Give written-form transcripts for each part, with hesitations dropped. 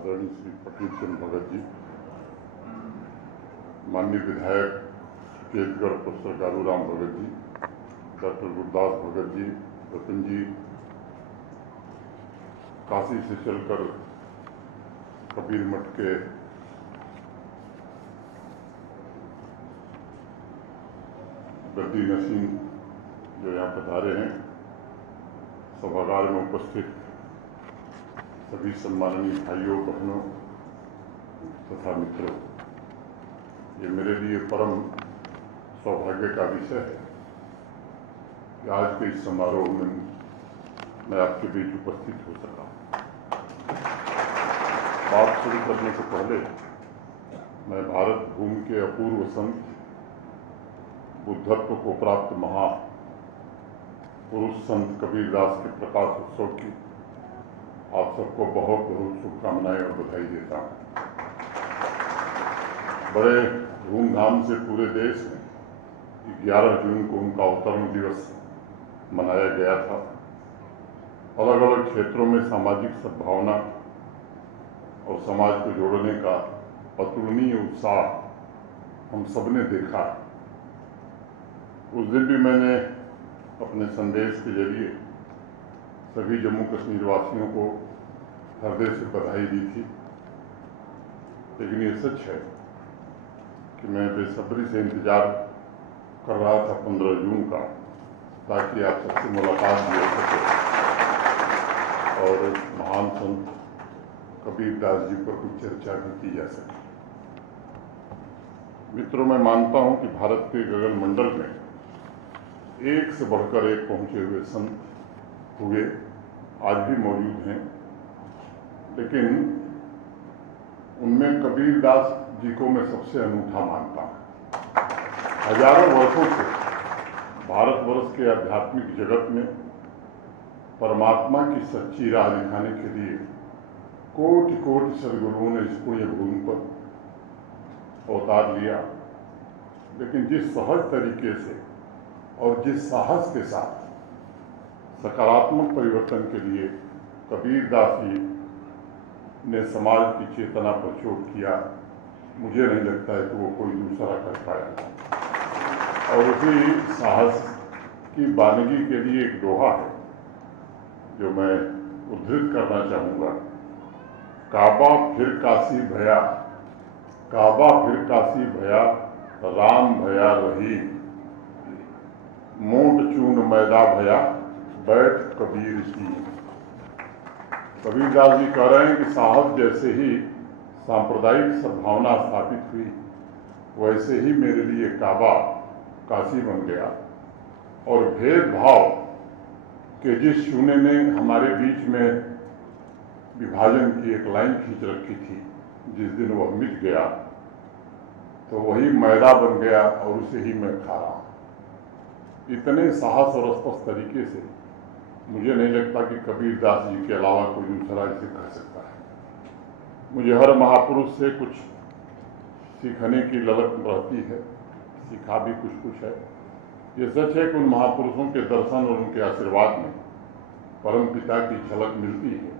आदरणीय श्री प्रदीप चंद्र भगत जी, माननीय विधायक केतगढ़ प्रोफेसर गारूराम भगत जी, डॉक्टर गुरदास भगत जी, रतन जी, काशी से चलकर कबीर मठ के गद्दी नसीम जो यहाँ पधारे हैं, सभागार में उपस्थित सभी सम्माननीय भाइयों बहनों तथा मित्रों, ये मेरे लिए परम सौभाग्य का विषय है कि आज के इस समारोह में मैं आपके बीच उपस्थित हो सका। बात शुरू करने से पहले मैं भारत भूमि के अपूर्व संत, बुद्धत्व को प्राप्त महापुरुष संत कबीरदास के प्रकाश उत्सव की आप सबको बहुत बहुत शुभकामनाएं और बधाई देता हूँ। बड़े धूमधाम से पूरे देश में 11 जून को उनका अवतरण दिवस मनाया गया था। अलग अलग क्षेत्रों में सामाजिक सद्भावना और समाज को जोड़ने का अतुलनीय उत्साह हम सबने देखा। उस दिन भी मैंने अपने संदेश के जरिए सभी जम्मू कश्मीर वासियों को हृदय से बधाई दी थी, लेकिन ये सच है कि मैं बेसब्री से इंतजार कर रहा था 15 जून का, ताकि आप सबसे मुलाकात भी हो सके और महान संत कबीरदास जी पर कुछ चर्चा भी की जा सके। मित्रों, मैं मानता हूं कि भारत के गगन मंडल में एक से बढ़कर एक पहुंचे हुए संत हुए, आज भी मौजूद हैं, लेकिन उनमें कबीरदास जी को मैं सबसे अनूठा मानता हूँ। हजारों वर्षों से भारतवर्ष के आध्यात्मिक जगत में परमात्मा की सच्ची राह दिखाने के लिए कोटि कोटि सदगुरुओं ने इस पुण्य भूमि पर अवतार लिया, लेकिन जिस सहज तरीके से और जिस साहस के साथ सकारात्मक परिवर्तन के लिए कबीरदास जी ने समाज की चेतना पर चोट किया, मुझे नहीं लगता है कि वो कोई दूसरा कर पाया। और उसी साहस की वानगी के लिए एक दोहा है जो मैं उद्धृत करना चाहूँगा। काबा फिर काशी भया, काबा फिर काशी भया, राम भया रही, मोट चून मैदा भया, बैठ कबीर की। कबीरदास जी कह रहे हैं कि साहब जैसे ही सांप्रदायिक सद्भावना स्थापित हुई, वैसे ही मेरे लिए काबा काशी बन गया और भेदभाव के जिस शून्य ने हमारे बीच में विभाजन की एक लाइन खींच रखी थी, जिस दिन वह मिट गया तो वही मैदा बन गया और उसे ही मैं खा रहा हूँ। इतने साहस और स्पष्ट तरीके से मुझे नहीं लगता कि कबीरदास जी के अलावा कोई दूसरा इसे कह सकता है। मुझे हर महापुरुष से कुछ सीखने की ललक रहती है, सीखा भी कुछ कुछ है। ये सच है कि उन महापुरुषों के दर्शन और उनके आशीर्वाद में परम पिता की झलक मिलती है,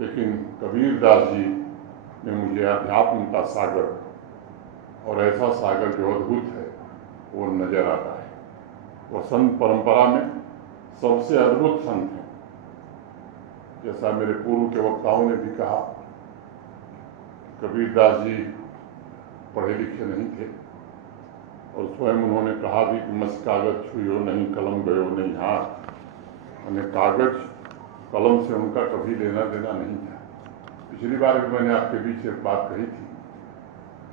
लेकिन कबीरदास जी ने मुझे अध्यात्म का सागर और ऐसा सागर जो अद्भुत है वो नजर आता है। वो संत परंपरा में सबसे अद्भुत संत हैं। जैसा मेरे पूर्व के वक्ताओं ने भी कहा, कबीरदास जी पढ़े लिखे नहीं थे और स्वयं उन्होंने कहा भी कि मस कागज छुयो नहीं, कलम गयो नहीं हाथ। उन्हें कागज कलम से उनका कभी लेना देना नहीं था। पिछली बार भी मैंने आपके बीच एक बात कही थी,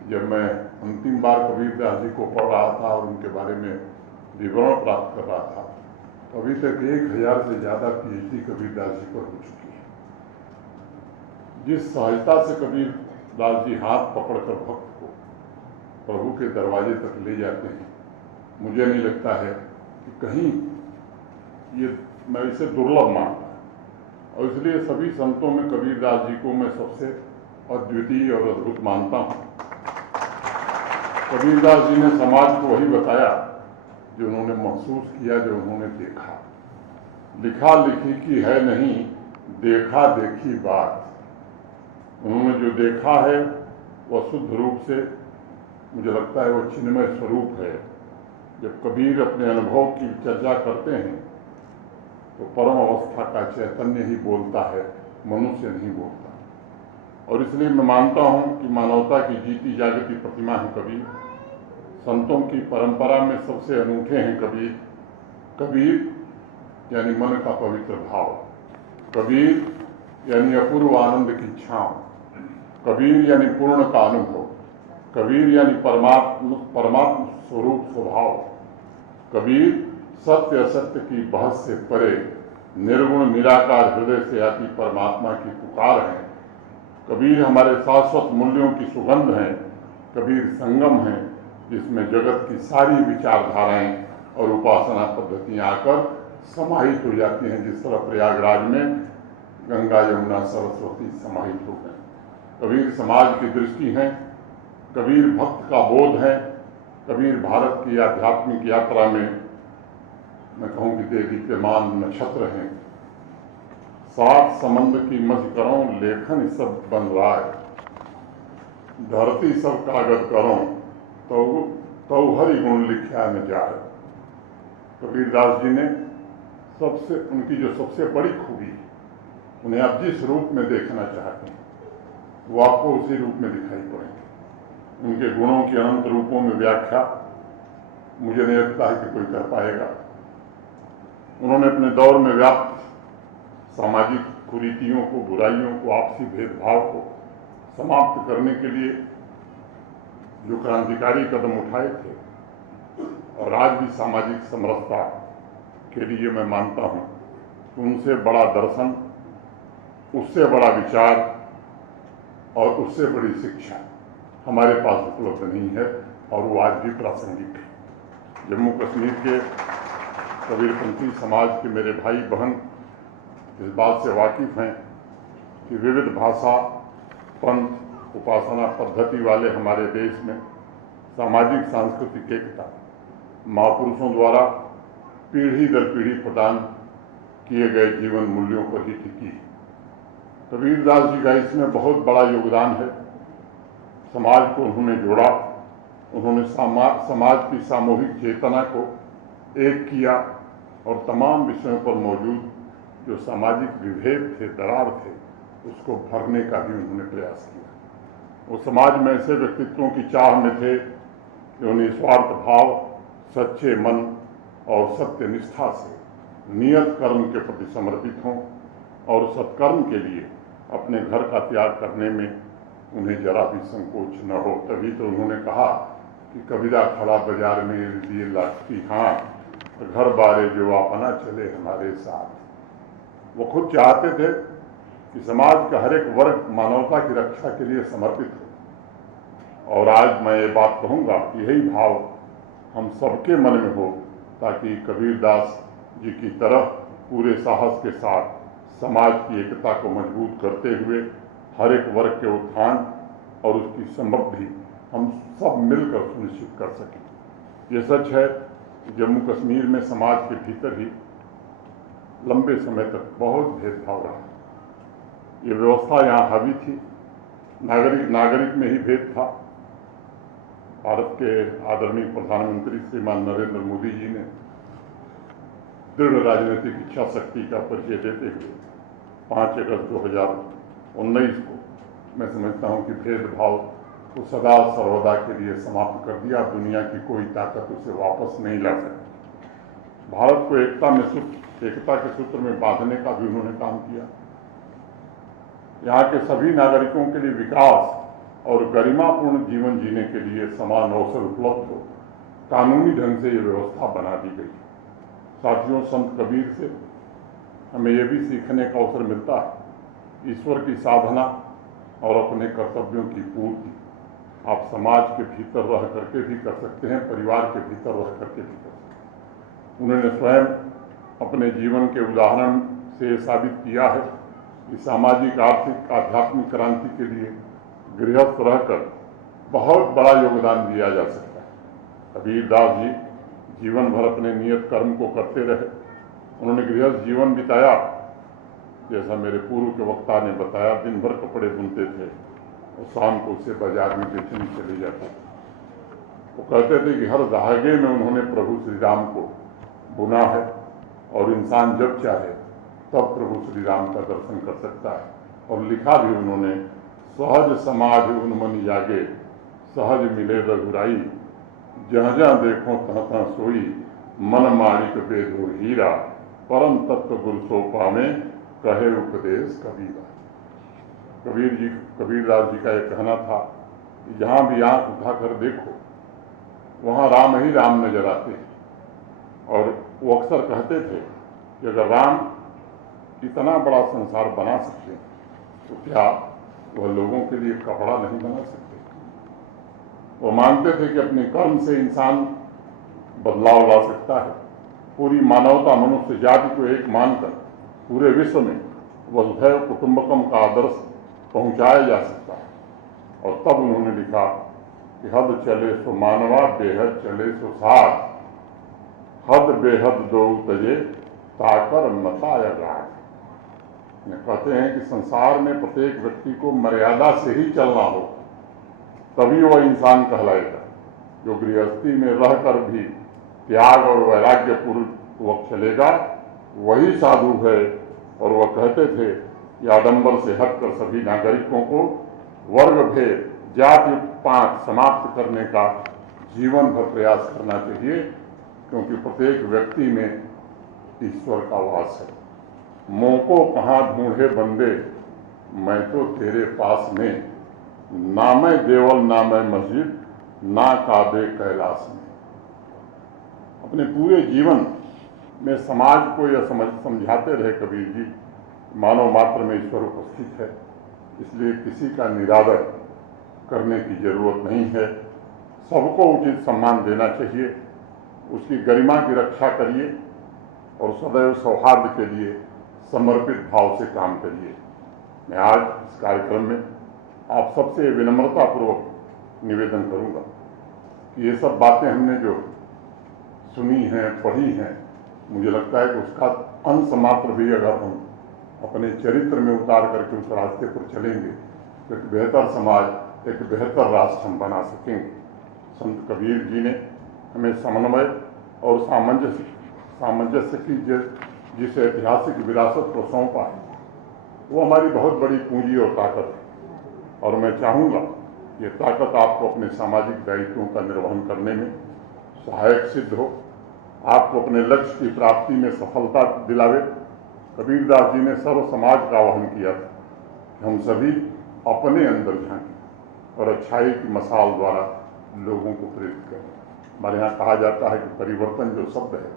जब मैं अंतिम बार कबीरदास जी को पढ़ रहा था और उनके बारे में विवरण प्राप्त कर रहा था, तो अभी तक 1000 से ज़्यादा PhD कबीरदास जी पर हो चुकी है। जिस सहजता से कबीरदास जी हाथ पकड़कर भक्त को प्रभु के दरवाजे तक ले जाते हैं, मुझे नहीं लगता है कि कहीं ये, मैं इसे दुर्लभ मानता हूँ। और इसलिए सभी संतों में कबीरदास जी को मैं सबसे अद्वितीय और अद्भुत मानता हूँ। कबीरदास जी ने समाज को वही बताया जो उन्होंने महसूस किया, जो उन्होंने देखा। लिखा लिखी की है नहीं, देखा देखी बात। उन्होंने जो देखा है वह शुद्ध रूप से मुझे लगता है वो चिन्मय स्वरूप है। जब कबीर अपने अनुभव की चर्चा करते हैं तो परम अवस्था का चैतन्य ही बोलता है, मनुष्य नहीं बोलता। और इसलिए मैं मानता हूँ कि मानवता की जीती जागती प्रतिमा है कबीर। संतों की परंपरा में सबसे अनूठे हैं कबीर। कबीर यानी मन का पवित्र भाव, कबीर यानी अपूर्व आनंद की छांव, कबीर यानी पूर्ण का अनुभव, कबीर यानी परमात्म स्वरूप स्वभाव, कबीर सत्य असत्य की बहस से परे निर्गुण निराकार हृदय से आती परमात्मा की पुकार है। कबीर हमारे शाश्वत मूल्यों की सुगंध है। कबीर संगम है जिसमें जगत की सारी विचारधाराएं और उपासना पद्धतियां आकर समाहित हो जाती हैं। जिस तरह प्रयागराज में गंगा यमुना सरस्वती समाहित हो गए। कबीर समाज की दृष्टि है, कबीर भक्त का बोध है, कबीर भारत की आध्यात्मिक यात्रा में मैं कहूँ कि दीप्यमान नक्षत्र हैं। सात समंद की मझ करो लेखन सब बन रहा है, धरती सब कागज करो तो हरि गुण लिखा न जाए। कबीरदास जी ने उनकी जो सबसे बड़ी खूबी है, उन्हें आप जिस रूप में देखना चाहते हैं वो आपको उसी रूप में दिखाई पड़ेंगे। उनके गुणों की अनंत रूपों में व्याख्या मुझे नहीं लगता है कि कोई कर पाएगा। उन्होंने अपने दौर में व्याप्त सामाजिक कुरीतियों को, बुराइयों को, आपसी भेदभाव को समाप्त करने के लिए जो क्रांतिकारी कदम उठाए थे और आज भी सामाजिक समरसता के लिए मैं मानता हूँ कि उनसे बड़ा दर्शन, उससे बड़ा विचार और उससे बड़ी शिक्षा हमारे पास उपलब्ध नहीं है और वो आज भी प्रासंगिक है। जम्मू कश्मीर के कबीरपंथी समाज के मेरे भाई बहन इस बात से वाकिफ हैं कि विविध भाषा, पंथ, उपासना पद्धति वाले हमारे देश में सामाजिक सांस्कृतिक एकता महापुरुषों द्वारा पीढ़ी दर पीढ़ी प्रदान किए गए जीवन मूल्यों पर ही टिकी है। कबीरदास जी का इसमें बहुत बड़ा योगदान है। समाज को उन्होंने जोड़ा, उन्होंने समाज की सामूहिक चेतना को एक किया और तमाम विषयों पर मौजूद जो सामाजिक विभेद थे, दरार थे, उसको भरने का भी उन्होंने प्रयास किया। वो समाज में ऐसे व्यक्तित्वों की चाह में थे जो निस्वार्थ भाव, सच्चे मन और सत्य निष्ठा से नियत कर्म के प्रति समर्पित हों और सत्कर्म के लिए अपने घर का त्याग करने में उन्हें जरा भी संकोच न हो। तभी तो उन्होंने कहा कि कबीरा खड़ा बाजार में लिए लगती हाँ, घर बारे जो अपना चले हमारे साथ। वो खुद चाहते थे कि समाज का हर एक वर्ग मानवता की रक्षा के लिए समर्पित हो। और आज मैं ये बात कहूँगा कि यही भाव हम सबके मन में हो, ताकि कबीरदास जी की तरह पूरे साहस के साथ समाज की एकता को मजबूत करते हुए हर एक वर्ग के उत्थान और उसकी समृद्धि हम सब मिलकर सुनिश्चित कर सकें। ये सच है कि जम्मू कश्मीर में समाज के भीतर ही लंबे समय तक बहुत भेदभाव रहा। ये व्यवस्था यहाँ हावी थी, नागरिक में ही भेद था। भारत के आदरणीय प्रधानमंत्री श्रीमान नरेंद्र मोदी जी ने दृढ़ राजनीतिक इच्छा शक्ति का परिचय देते हुए 5 अगस्त 2019 को मैं समझता हूँ कि भेदभाव को सदा सर्वदा के लिए समाप्त कर दिया। दुनिया की कोई ताकत उसे वापस नहीं ला सकती। भारत को एकता के सूत्र में बांधने का भी उन्होंने काम किया। यहाँ के सभी नागरिकों के लिए विकास और गरिमापूर्ण जीवन जीने के लिए समान अवसर उपलब्ध हो, कानूनी ढंग से ये व्यवस्था बना दी गई। साथियों, संत कबीर से हमें यह भी सीखने का अवसर मिलता है, ईश्वर की साधना और अपने कर्तव्यों की पूर्ति आप समाज के भीतर रह करके भी कर सकते हैं, परिवार के भीतर रह करके भी कर सकते हैं। उन्होंने स्वयं अपने जीवन के उदाहरण से साबित किया है कि सामाजिक, आर्थिक, आध्यात्मिक क्रांति के लिए गृहस्थ रहकर बहुत बड़ा योगदान दिया जा सकता है। कबीरदास जी जीवन भर अपने नियत कर्म को करते रहे। उन्होंने गृहस्थ जीवन बिताया जैसा मेरे पूर्व के वक्ता ने बताया, दिन भर कपड़े बुनते थे और शाम को उसे बाजार में बेचने चले जाते थे। वो कहते थे कि हर धागे में उन्होंने प्रभु श्री राम को बुना है और इंसान जब चाहे तब प्रभु श्री राम का दर्शन कर सकता है। और लिखा भी उन्होंने, सहज समाज उन्मन जागे, सहज मिले रघुराई, जहाँ जहाँ देखो तहाँ तहाँ सोई, मन माणिक बेधो हीरा, परम तत्व गुरु सो पावे, कहे उपदेश कबीरा। कबीरदास जी का यह कहना था कि जहाँ भी आंख उठाकर देखो वहाँ राम ही राम नजर आते हैं। और वो अक्सर कहते थे कि अगर राम इतना बड़ा संसार बना सकते हैं तो क्या वह लोगों के लिए कपड़ा नहीं बना सकते। वो मानते थे कि अपने कर्म से इंसान बदलाव ला सकता है। पूरी मानवता मनुष्य जाति को एक मानकर पूरे विश्व में वसुधैव कुटुंबकम का आदर्श पहुंचाया जा सकता है। और तब उन्होंने लिखा कि हद चले सो मानवा, बेहद चले सो साथ, हद बेहद दो तजे, ताकर मताया गाढ़। कहते हैं कि संसार में प्रत्येक व्यक्ति को मर्यादा से ही चलना हो, तभी वह इंसान कहलाएगा। जो गृहस्थी में रहकर भी त्याग और वैराग्य पूर्वक चलेगा वही साधु है। और वह कहते थे कि आडंबर से हटकर सभी नागरिकों को वर्ग भेद, जाति पात समाप्त करने का जीवन भर प्रयास करना चाहिए, क्योंकि प्रत्येक व्यक्ति में ईश्वर का वास है। मों को कहाँ ढूंढे बंदे, मैं तो तेरे पास में, ना मैं देवल ना मैं मस्जिद, ना काबे कैलाश में। अपने पूरे जीवन में समाज को यह समझाते रहे कबीर जी, मानव मात्र में ईश्वर उपस्थित है, इसलिए किसी का निरादर करने की जरूरत नहीं है। सबको उचित सम्मान देना चाहिए, उसकी गरिमा की रक्षा करिए और सदैव सौहार्द के लिए समर्पित भाव से काम करिए। मैं आज इस कार्यक्रम में आप सबसे विनम्रतापूर्वक निवेदन करूंगा कि ये सब बातें हमने जो सुनी हैं, पढ़ी हैं, मुझे लगता है कि उसका अंश मात्र भी अगर हम अपने चरित्र में उतार करके उस रास्ते पर चलेंगे तो एक बेहतर समाज, एक बेहतर राष्ट्र हम बना सकेंगे। संत कबीर जी ने हमें समन्वय और सामंजस्य की जिस ऐतिहासिक विरासत को सौंपा है, वो हमारी बहुत बड़ी पूंजी और ताकत है। और मैं चाहूँगा ये ताकत आपको अपने सामाजिक दायित्वों का निर्वहन करने में सहायक सिद्ध हो, आपको अपने लक्ष्य की प्राप्ति में सफलता दिलावे। कबीरदास जी ने सर्व समाज का आह्वान किया था कि हम सभी अपने अंदर झांकें और अच्छाई की मसाल द्वारा लोगों को प्रेरित करें। हमारे यहाँ कहा जाता है कि परिवर्तन जो शब्द है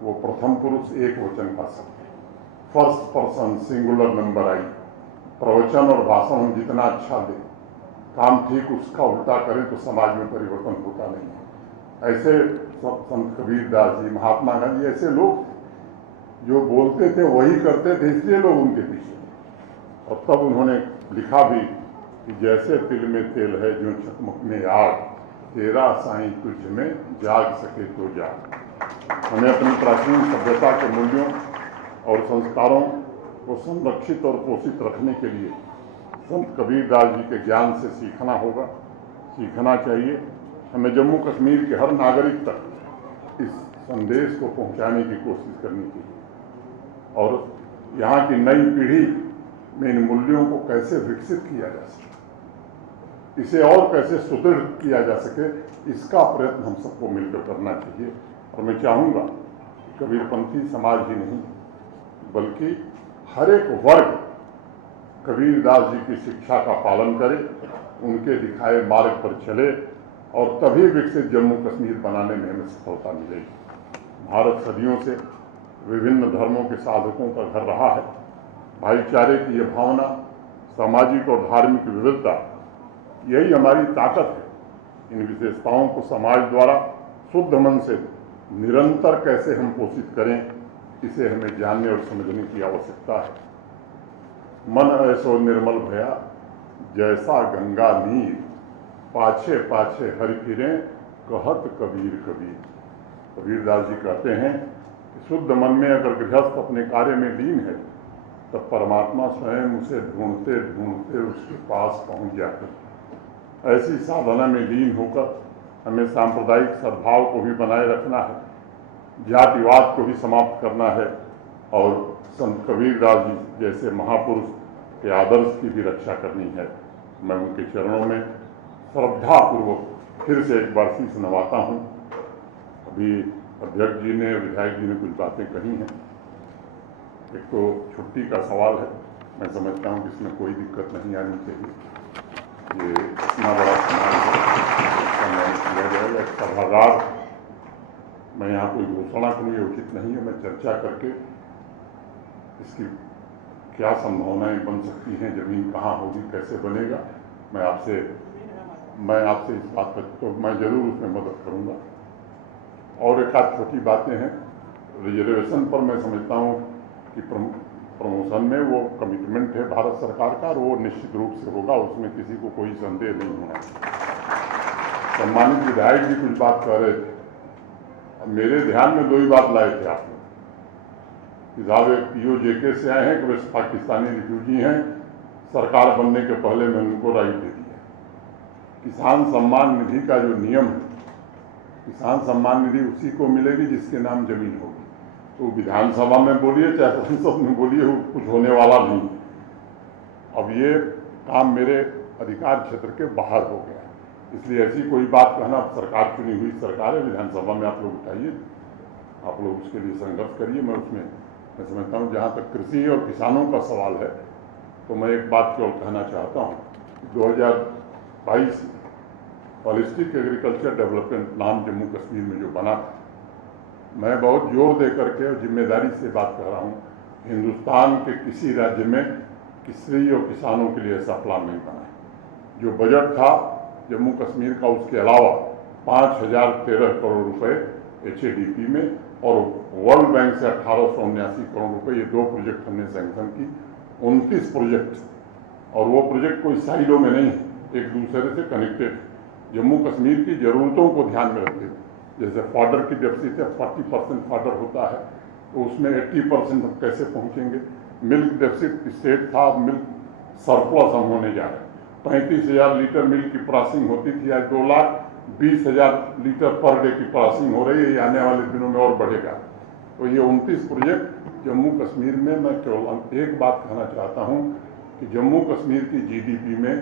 वो प्रथम पुरुष एक वचन का शब्द है, फर्स्ट पर्सन सिंगुलर नंबर आई। प्रवचन और भाषण हम जितना अच्छा दें, काम ठीक उसका उल्टा करें तो समाज में परिवर्तन होता नहीं है। ऐसे संत कबीरदास जी, महात्मा गांधी, ऐसे लोग जो बोलते थे वही करते थे, इसलिए लोग उनके पीछे। और तब उन्होंने लिखा भी कि जैसे तिल में तेल है जो चकमक में आग, तेरा साईं तुझ में जाग सके तो जाग। हमें अपनी प्राचीन सभ्यता के मूल्यों और संस्कारों को संरक्षित और पोषित रखने के लिए संत कबीरदास जी के ज्ञान से सीखना होगा, सीखना चाहिए। हमें जम्मू कश्मीर के हर नागरिक तक इस संदेश को पहुंचाने की कोशिश करनी चाहिए और यहाँ की नई पीढ़ी में इन मूल्यों को कैसे विकसित किया जा सके, इसे और कैसे सुदृढ़ किया जा सके, इसका प्रयत्न हम सबको मिलकर करना चाहिए। और मैं चाहूँगा कि कबीरपंथी समाज ही नहीं बल्कि हर एक वर्ग कबीरदास जी की शिक्षा का पालन करे, उनके दिखाए मार्ग पर चले और तभी विकसित जम्मू कश्मीर बनाने में हमें सफलता मिलेगी। भारत सदियों से विभिन्न धर्मों के साधकों का घर रहा है। भाईचारे की यह भावना, सामाजिक और धार्मिक विविधता, यही हमारी ताकत है। इन विशेषताओं को समाज द्वारा शुद्ध मन से निरंतर कैसे हम पोषित करें, इसे हमें जानने और समझने की आवश्यकता है। मन ऐसो निर्मल भया जैसा गंगा नीर, पाछे पाछे हरि फिरे कहत कबीर कबीर। कबीरदास जी कहते हैं कि शुद्ध मन में अगर गृहस्थ अपने कार्य में लीन है तब परमात्मा स्वयं उसे ढूंढते ढूंढते उसके पास पहुंच जाते। ऐसी साधना में लीन होकर हमें सांप्रदायिक सद्भाव को भी बनाए रखना है, जातिवाद को भी समाप्त करना है और संत कबीरदास जी जैसे महापुरुष के आदर्श की भी रक्षा करनी है। मैं उनके चरणों में श्रद्धापूर्वक फिर से एक बार शीश नवाता हूँ। अभी अध्यक्ष जी ने, विधायक जी ने कुछ बातें कही हैं। एक तो छुट्टी का सवाल है, मैं समझता हूँ कि इसमें कोई दिक्कत नहीं आनी चाहिए। ये इतना बड़ा समाज है, इसका मैनेज किया जाएगा। एक सभागार, मैं यहाँ कोई घोषणा करूँ ये उचित नहीं है। मैं चर्चा करके इसकी क्या संभावनाएं बन सकती हैं, जमीन कहाँ होगी, कैसे बनेगा, मैं आपसे इस बात पर तो मैं जरूर उसमें मदद करूँगा। और एक आध छोटी बातें हैं। रिजर्वेशन पर मैं समझता हूँ कि प्रमोशन में वो कमिटमेंट है भारत सरकार का और वो निश्चित रूप से होगा, उसमें किसी को कोई संदेह नहीं होना। सम्मानित विधायक जी कुछ बात कह रहे थे, मेरे ध्यान में दो ही बात लाए थे आप लोग। साहब एक POJK से आए हैं कि वे पाकिस्तानी रिफ्यूजी हैं, सरकार बनने के पहले मैंने उनको राइट दे दिया। किसान सम्मान निधि का जो नियम है, किसान सम्मान निधि उसी को मिलेगी जिसके नाम जमीन होगी। तो विधानसभा में बोलिए चाहे संसद में बोलिए, वो कुछ होने वाला नहीं। अब ये काम मेरे अधिकार क्षेत्र के बाहर हो गया, इसलिए ऐसी कोई बात कहना, सरकार चुनी हुई सरकार है, विधानसभा में आप लोग उठाइए, आप लोग उसके लिए संघर्ष करिए। मैं समझता हूँ जहाँ तक कृषि और किसानों का सवाल है, तो मैं एक बात केवल कहना चाहता हूँ। 2022 में holistic agriculture development plan Jammu Kashmir में जो बना था, मैं बहुत जोर दे करके और जिम्मेदारी से बात कर रहा हूँ, हिंदुस्तान के किसी राज्य में कृषि और किसानों के लिए ऐसा प्लान नहीं बना है। जो बजट था जम्मू कश्मीर का, उसके अलावा 5013 करोड़ रुपए HADP में और वर्ल्ड बैंक से 1879 करोड़ रुपए, ये 2 प्रोजेक्ट हमने सैंक्शन की। 29 प्रोजेक्ट, और वो प्रोजेक्ट कोई साइलों में नहीं है, एक दूसरे से कनेक्टेड, जम्मू कश्मीर की ज़रूरतों को ध्यान में रखते हुए। जैसे फॉडर की डेफिसिट है, 40% फॉडर होता है, तो उसमें 80% हम कैसे पहुँचेंगे। मिल्क डेफिसिट स्टेट था, मिल्क सरप्लस हम होने जा रहे हैं। 35,000 लीटर मिल्क की प्रोसेसिंग होती थी, आज 2,20,000 लीटर पर डे की प्रोसेसिंग हो रही है। ये आने वाले दिनों में और बढ़ेगा। तो ये 29 प्रोजेक्ट जम्मू कश्मीर में, मैं केवल एक बात कहना चाहता हूँ कि जम्मू कश्मीर की GDP में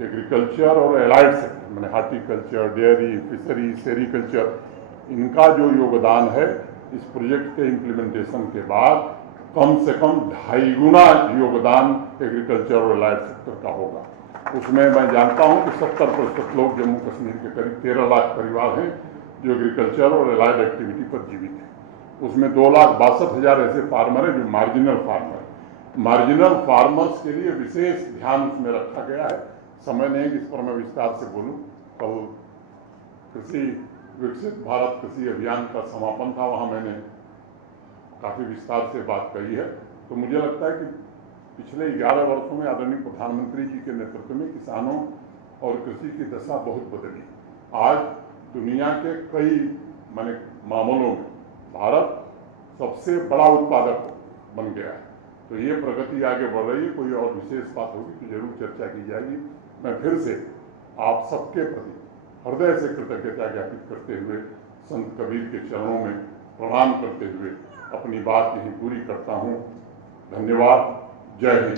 एग्रीकल्चर और एलाइड सेक्टर, मैंने हार्टिकल्चर, डेयरी, फिशरी, सेरिकल्चर, इनका जो योगदान है इस प्रोजेक्ट के इम्प्लीमेंटेशन के बाद कम से कम 2.5 गुना योगदान एग्रीकल्चर और एलाइड सेक्टर का होगा। उसमें मैं जानता हूं कि 70% लोग जम्मू कश्मीर के करीब 13 लाख परिवार हैं जो एग्रीकल्चर और एलाइड एक्टिविटी पर जीवित हैं। उसमें 2,62,000 ऐसे फार्मर हैं जो मार्जिनल फार्मर हैं। मार्जिनल फार्मर्स के लिए विशेष ध्यान उसमें रखा गया है। समय नहीं कि इस पर मैं विस्तार से बोलूँ। कल कृषि विकसित भारत कृषि अभियान का समापन था, वहाँ मैंने काफ़ी विस्तार से बात कही है। तो मुझे लगता है कि पिछले 11 वर्षों में आदरणीय प्रधानमंत्री जी के नेतृत्व में किसानों और कृषि की दशा बहुत बदली। आज दुनिया के कई मामलों में भारत सबसे बड़ा उत्पादक बन गया है। तो ये प्रगति आगे बढ़ रही है। कोई और विशेष बात होगी तो जरूर चर्चा की जाएगी। मैं फिर से आप सबके प्रति हृदय से कृतज्ञता ज्ञापित करते हुए संत कबीर के चरणों में प्रणाम करते हुए अपनी बात यहीं पूरी करता हूँ। धन्यवाद। जय हिंद।